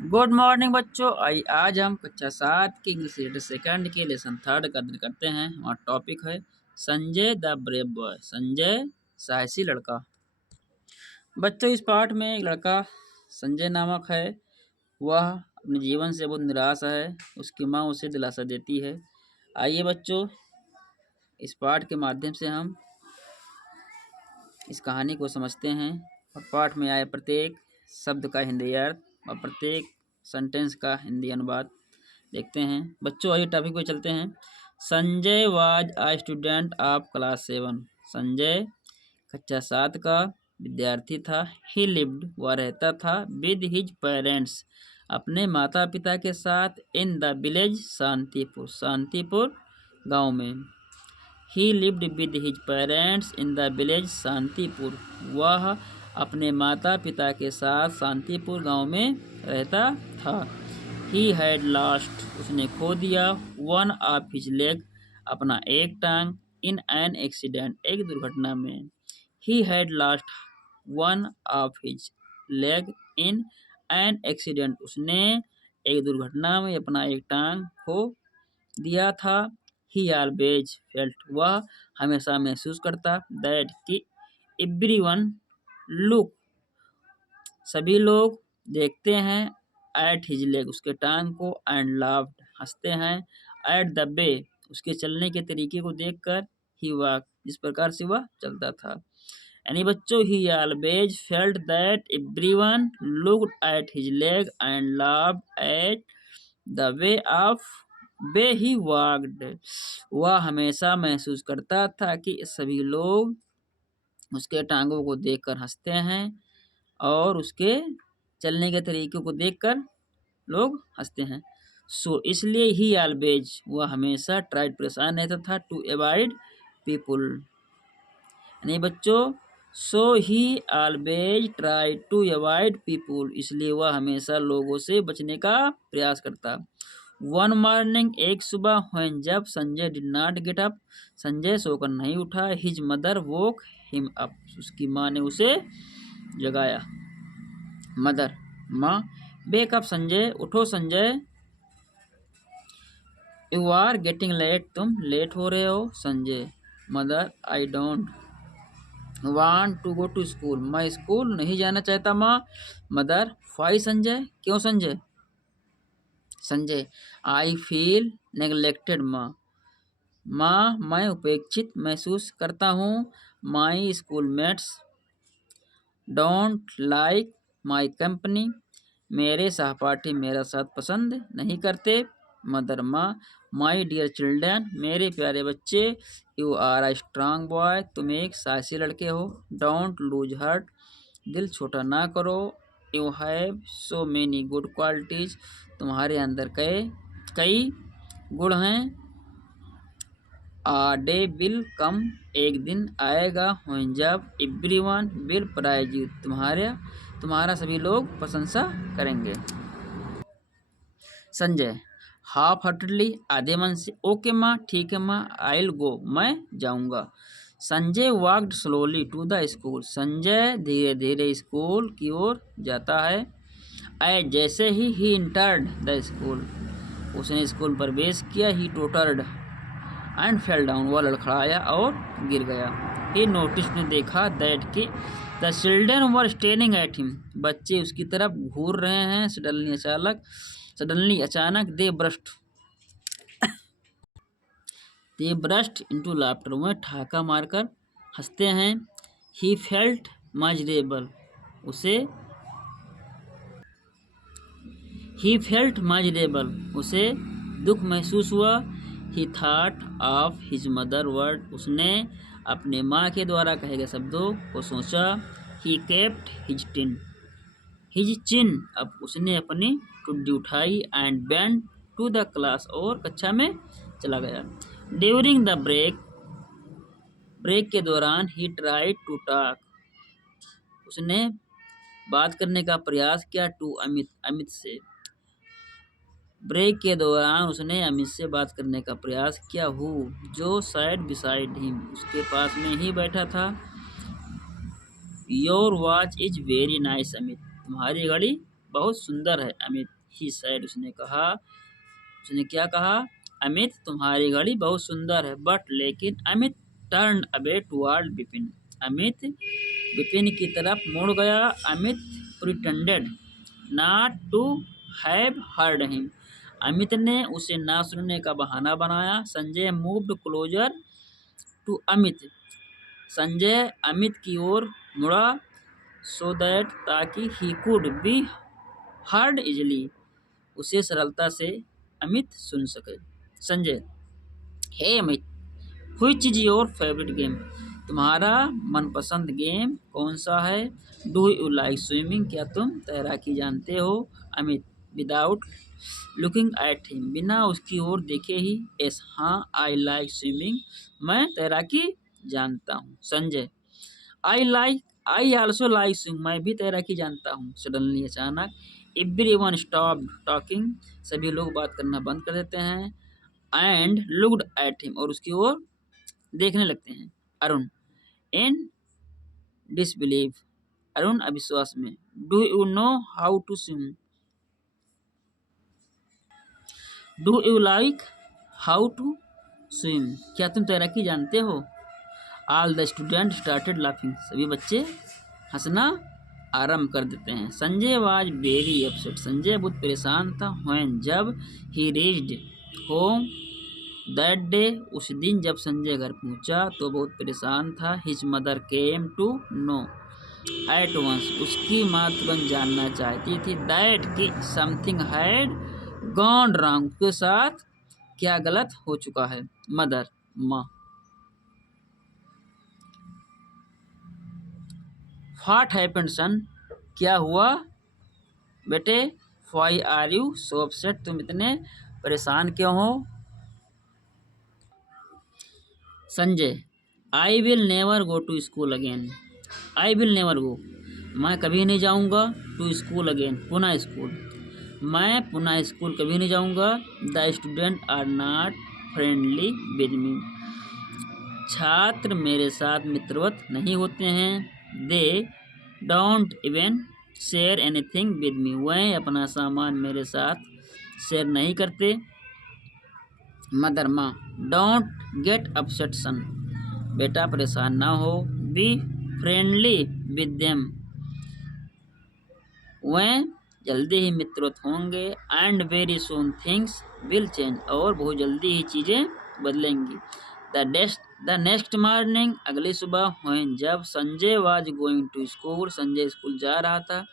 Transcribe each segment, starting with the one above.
Good morning बच्चों। आज हम कक्षा 7 की इंग्लिश रीडर सेकंड के लेसन 3 का अध्ययन करते हैं। हमारा टॉपिक है Sanjay the brave boy, Sanjay साहसी लड़का। बच्चों, इस पाठ में एक लड़का संजय नामक है। वह अपने जीवन से बहुत निराश है। उसकी माँ उसे दिलासा देती है। आइए बच्चों, इस पाठ के माध्यम से हम इस कहानी को समझते हैं और पाठ में आए प्रत्येक शब्द का हिंदी अर्थ और प्रत्येक सेंटेंस का हिंदी अनुवाद देखते हैं। बच्चों, आइए टॉपिक पे चलते हैं। Sanjay was a student of class 7। Sanjay कक्षा 7 का विद्यार्थी था। ही लिव्ड, वह रहता था, विद हिज पेरेंट्स, अपने माता पिता के साथ, in the village, Shantipur, Shantipur गांव में। ही lived with his parents in the village Shantipur, वह अपने माता पिता के साथ शांतिपुर गांव में रहता था। ही हैड लॉस्ट, उसने खो दिया, वन ऑफ हिज लेग, अपना एक टांग, इन एन एक्सीडेंट, एक दुर्घटना में। He had lost one of his leg in an accident, उसने एक दुर्घटना में अपना एक टांग खो दिया था। He always felt, वह हमेशा महसूस करता, that कि everyone look, सभी लोग देखते हैं, at his leg, उसके टांग को, and laughed, हंसते हैं, at the way, उसके चलने के तरीके को देखकर, he walked, जिस प्रकार से वह चलता था। यानी बच्चों, he always felt that everyone looked at his leg and laughed at the way he walked, वह हमेशा महसूस करता था कि सभी लोग उसके टांगों को देखकर हंसते हैं और उसके चलने के तरीके को देखकर लोग हंसते हैं। सो इसलिए ही ऑलवेज, वह हमेशा ट्राइड, परेशान रहता था, टू अवॉइड पीपुल। नहीं बच्चों, so he always try to avoid people, इसलिए वह हमेशा लोगों से बचने का प्रयास करता। वन मॉर्निंग, एक सुबह, व्हेन, जब, Sanjay did not get up, Sanjay सोकर नहीं उठा, हिज मदर वोक हिम अप, उसकी माँ ने उसे जगाया। मदर, माँ, वेक अप संजय, उठो Sanjay, you are getting late, तुम लेट हो रहे हो। Sanjay, mother, I don't want to go to school, मैं स्कूल नहीं जाना चाहता माँ। मदर, वाई संजय, क्यों Sanjay. Sanjay, I feel neglected माँ, माँ मैं उपेक्षित महसूस करता हूँ। My schoolmates don't like my company, मेरे सहपाठी मेरा साथ पसंद नहीं करते। मदर, माँ, माई डियर चिल्ड्रन, मेरे प्यारे बच्चे, you are a strong boy, तुम एक साहसी लड़के हो। डोंट लूज हार्ट, दिल छोटा ना करो। You have so many good qualities, तुम्हारे अंदर कई गुण हैं। आ डे विल कम, एक दिन आएगा, when, जब, एवरीवन विल प्राइज यू, तुम्हारा सभी लोग प्रशंसा करेंगे। संजय, हाफ हार्टेडली, आधे मन से, ओके माँ, ठीक है माँ, आइल गो, मैं जाऊंगा। Sanjay walked slowly to the school, Sanjay धीरे धीरे स्कूल की ओर जाता है। जैसे ही इंटर्ड द स्कूल, उसने स्कूल प्रवेश किया, he tottered and fell down, वह लड़खड़ाया और गिर गया। ही नोटिस, ने देखा, दैट कि the children were staring at him, बच्चे उसकी तरफ घूर रहे हैं। सडनली अचानक, दे ब्रस्ट इनटू लाफ्टर, वह ठहाका मारकर हंसते हैं। ही फेल्ट मजरेबल, उसे दुख महसूस हुआ। ही thought of his mother word, उसने अपने माँ के द्वारा कहे गए शब्दों को सोचा। ही केप्ट हिज चिन, अब उसने अपनी टुड्डी उठाई, and went to the class, और कक्षा में चला गया। ड्यूरिंग द ब्रेक के दौरान, ही ट्राइड टू टॉक, उसने बात करने का प्रयास किया, टू अमित से, ब्रेक के दौरान उसने अमित से बात करने का प्रयास किया। हु, जो साइड बिसाइड हिम, उसके पास में ही बैठा था। Your watch is very nice Amit, तुम्हारी घड़ी बहुत सुंदर है अमित। ही said, उसने कहा। उसने क्या कहा? अमित, तुम्हारी घड़ी बहुत सुंदर है, बट लेकिन Amit turn away toward Vipin. Amit Vipin की तरफ मुड़ गया। Amit pretended not to have heard him. Amit ने उसे ना सुनने का बहाना बनाया। Sanjay moved closer to Amit. Sanjay Amit की ओर मुड़ा, सो दैट, ताकि he could be heard easily, उसे सरलता से अमित सुन सके। Sanjay, hey Amit, which is your favourite game? तुम्हारा मनपसंद गेम कौन सा है? Do you like swimming? क्या तुम तैराकी जानते हो? Amit without looking at him, बिना उसकी ओर देखे ही, यस, हाँ, आई लाइक स्विमिंग, मैं तैराकी जानता हूँ। Sanjay, I also like swimming, मैं भी तैराकी जानता हूँ। सडनली, अचानक, एवरीवन स्टॉप्ड टॉकिंग, सभी लोग बात करना बंद कर देते हैं। एंड लुक्ड एट हिम, और उसकी ओर देखने लगते हैं। अरुण इन डिसबिलीव, अरुण अविश्वास में। Do you know how to swim? Do you like how to swim, क्या तुम तैराकी जानते हो? All the student started laughing, सभी बच्चे हंसना आरंभ कर देते हैं। Sanjay was very upset, Sanjay बहुत परेशान था। व्हेन, जब, he reached home that day, उस दिन जब संजय घर पहुंचा तो बहुत परेशान था। His mother came to know at once, उसकी माँ तुरंत जानना चाहती थी। दैट कि समथिंग हैड गॉन रॉन्ग, उसके साथ क्या गलत हो चुका है। मदर, माँ। व्हाट हैपेंड सन, क्या हुआ बेटे? Why are you so upset, तुम इतने परेशान क्यों हो? Sanjay, I will never go to school again. I will never go, मैं कभी नहीं जाऊंगा। टू स्कूल अगेन, पुनः स्कूल, मैं पुनः स्कूल कभी नहीं जाऊंगा। The student are not friendly with me, छात्र मेरे साथ मित्रवत नहीं होते हैं। They don't even share anything with me, वह अपना सामान मेरे साथ शेयर नहीं करते। मदर, माँ। डोंट गेट अपसेट सन, बेटा परेशान ना हो। बी फ्रेंडली विद देम, वह जल्दी ही मित्रवत होंगे। And very soon things will change, और बहुत जल्दी ही चीज़ें बदलेंगी। द नेक्स्ट मॉर्निंग, अगली सुबह, व्हेन, जब Sanjay was going to school, Sanjay school जा रहा था।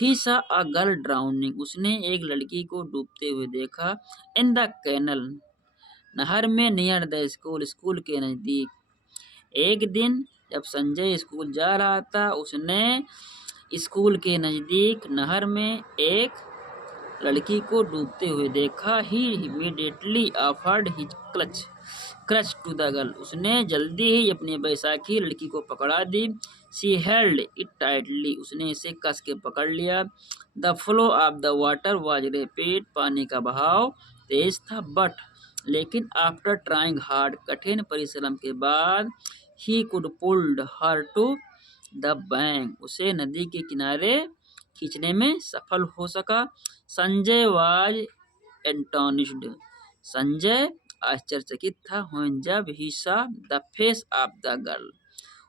ही सा अ गर्ल ड्राउनिंग, उसने एक लड़की को डूबते हुए देखा। इन द कैनल, नहर में। नियर द स्कूल, स्कूल के नज़दीक। एक दिन जब संजय स्कूल जा रहा था, उसने स्कूल के नज़दीक नहर में एक लड़की को डूबते हुए देखा। He immediately offered his crutch to the girl, उसने जल्दी ही अपनी बैसाखी लड़की को पकड़ा दी। शी हेल्ड इट टाइटली, उसने इसे कस के पकड़ लिया। The flow of the water was rapid, पानी का बहाव तेज था। बट, लेकिन, आफ्टर ट्राइंग हार्ड, कठिन परिश्रम के बाद, he could pulled her to the bank, उसे नदी के किनारे खींचने में सफल हो सका। संजय वाज एंटोनिस्ड, संजय आश्चर्यचकित था। व्हेन, जब, ही सा the face of the girl,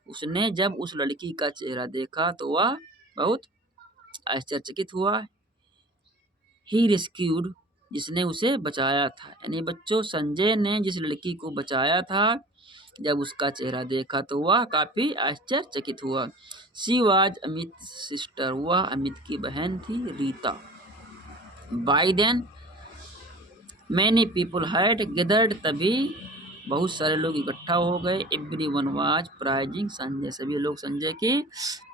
उसने जब उस लड़की का चेहरा देखा तो वह बहुत आश्चर्यचकित हुआ। ही रेस्क्यूड, जिसने उसे बचाया था, यानी बच्चों, संजय ने जिस लड़की को बचाया था, जब उसका चेहरा देखा तो वह काफी आश्चर्यचकित हुआ। शी वाज अमित सिस्टर, वह अमित की बहन थी, Rita. By then many people had gathered, तभी बहुत सारे लोग इकट्ठा हो गए। एवरीवन वाज प्राइजिंग संजय, सभी लोग संजय की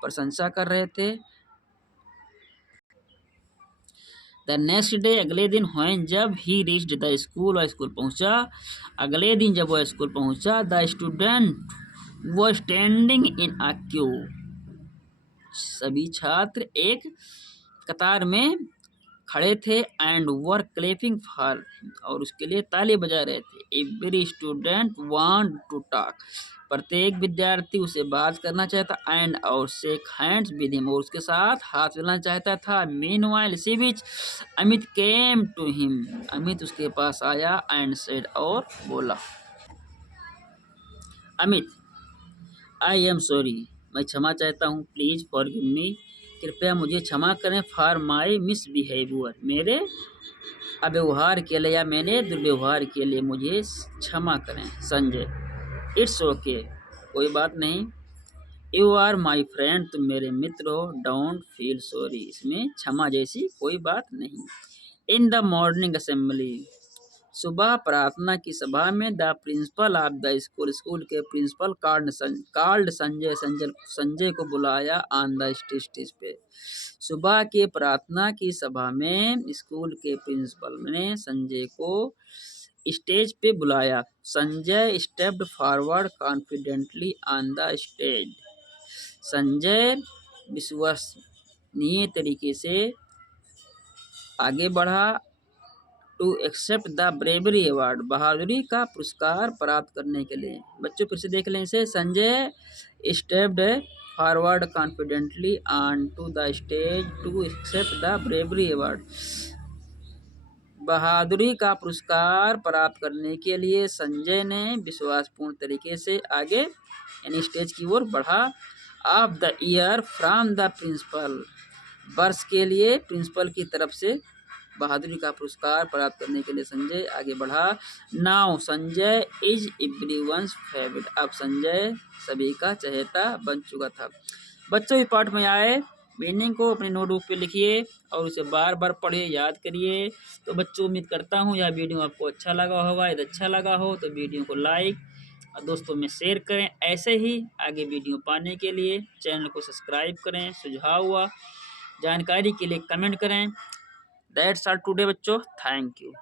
प्रशंसा कर रहे थे। द नेक्स्ट डे, अगले दिन, व्हेन, जब, ही रीच्ड द स्कूल, वह स्कूल पहुंचा। अगले दिन जब वह स्कूल पहुंचा, द स्टूडेंट वो स्टैंडिंग इन अ क्यू, सभी छात्र एक कतार में खड़े थे। एंड वर क्लैपिंग फॉर, और उसके लिए ताली बजा रहे थे। Every student want to talk, प्रत्येक विद्यार्थी उसे बात करना चाहता एंड और शेक हैंड्स विद हिम, और उसके साथ हाथ मिलाना चाहता था। मीनवाइल इसी बीच Amit came to him, Amit उसके पास आया एंड सेड, और बोला, अमित, आई एम सॉरी, मैं क्षमा चाहता हूँ, प्लीज फॉरगिव मी, कृपया मुझे क्षमा करें, फॉर माई मिसबिहेवियर, मेरे अव्यवहार के लिए या मैंने दुर्व्यवहार के लिए मुझे क्षमा करें। संजय, इट्स ओके, कोई बात नहीं, यू आर माई फ्रेंड, तुम मेरे मित्र हो, डोंट फील सॉरी, इसमें क्षमा जैसी कोई बात नहीं। इन द मॉर्निंग असेंबली, सुबह प्रार्थना की सभा में the principle of the school, school के प्रिंसिपल कॉल्ड संजय, संजय को बुलाया ऑन द स्टेज पे। सुबह के प्रार्थना की सभा में स्कूल के प्रिंसिपल ने संजय को स्टेज पे बुलाया। Sanjay stepped forward confidently on the stage, Sanjay विश्वसनीय तरीके से आगे बढ़ा to accept the bravery award, बहादुरी का पुरस्कार प्राप्त करने के लिए। बच्चों फिर से देख लें इसे, Sanjay stepped forward confidently on to the stage to accept the bravery award, बहादुरी का पुरस्कार प्राप्त करने के लिए संजय ने विश्वासपूर्ण तरीके से आगे यानी स्टेज की ओर बढ़ा। Of the year from the principal, वर्ष के लिए प्रिंसिपल की तरफ से बहादुरी का पुरस्कार प्राप्त करने के लिए संजय आगे बढ़ा। Now Sanjay is everyone's favourite, अब संजय सभी का चहेता बन चुका था। बच्चों इस पाठ में आए मीनिंग को अपने नोटबुक पे लिखिए और उसे बार बार पढ़िए, याद करिए। तो बच्चों उम्मीद करता हूँ यह वीडियो आपको अच्छा लगा होगा, यदि अच्छा लगा हो तो वीडियो को लाइक और दोस्तों में शेयर करें। ऐसे ही आगे वीडियो पाने के लिए चैनल को सब्सक्राइब करें, सुझाव व जानकारी के लिए कमेंट करें। दैट्स ऑल टुडे बच्चों, थैंक यू।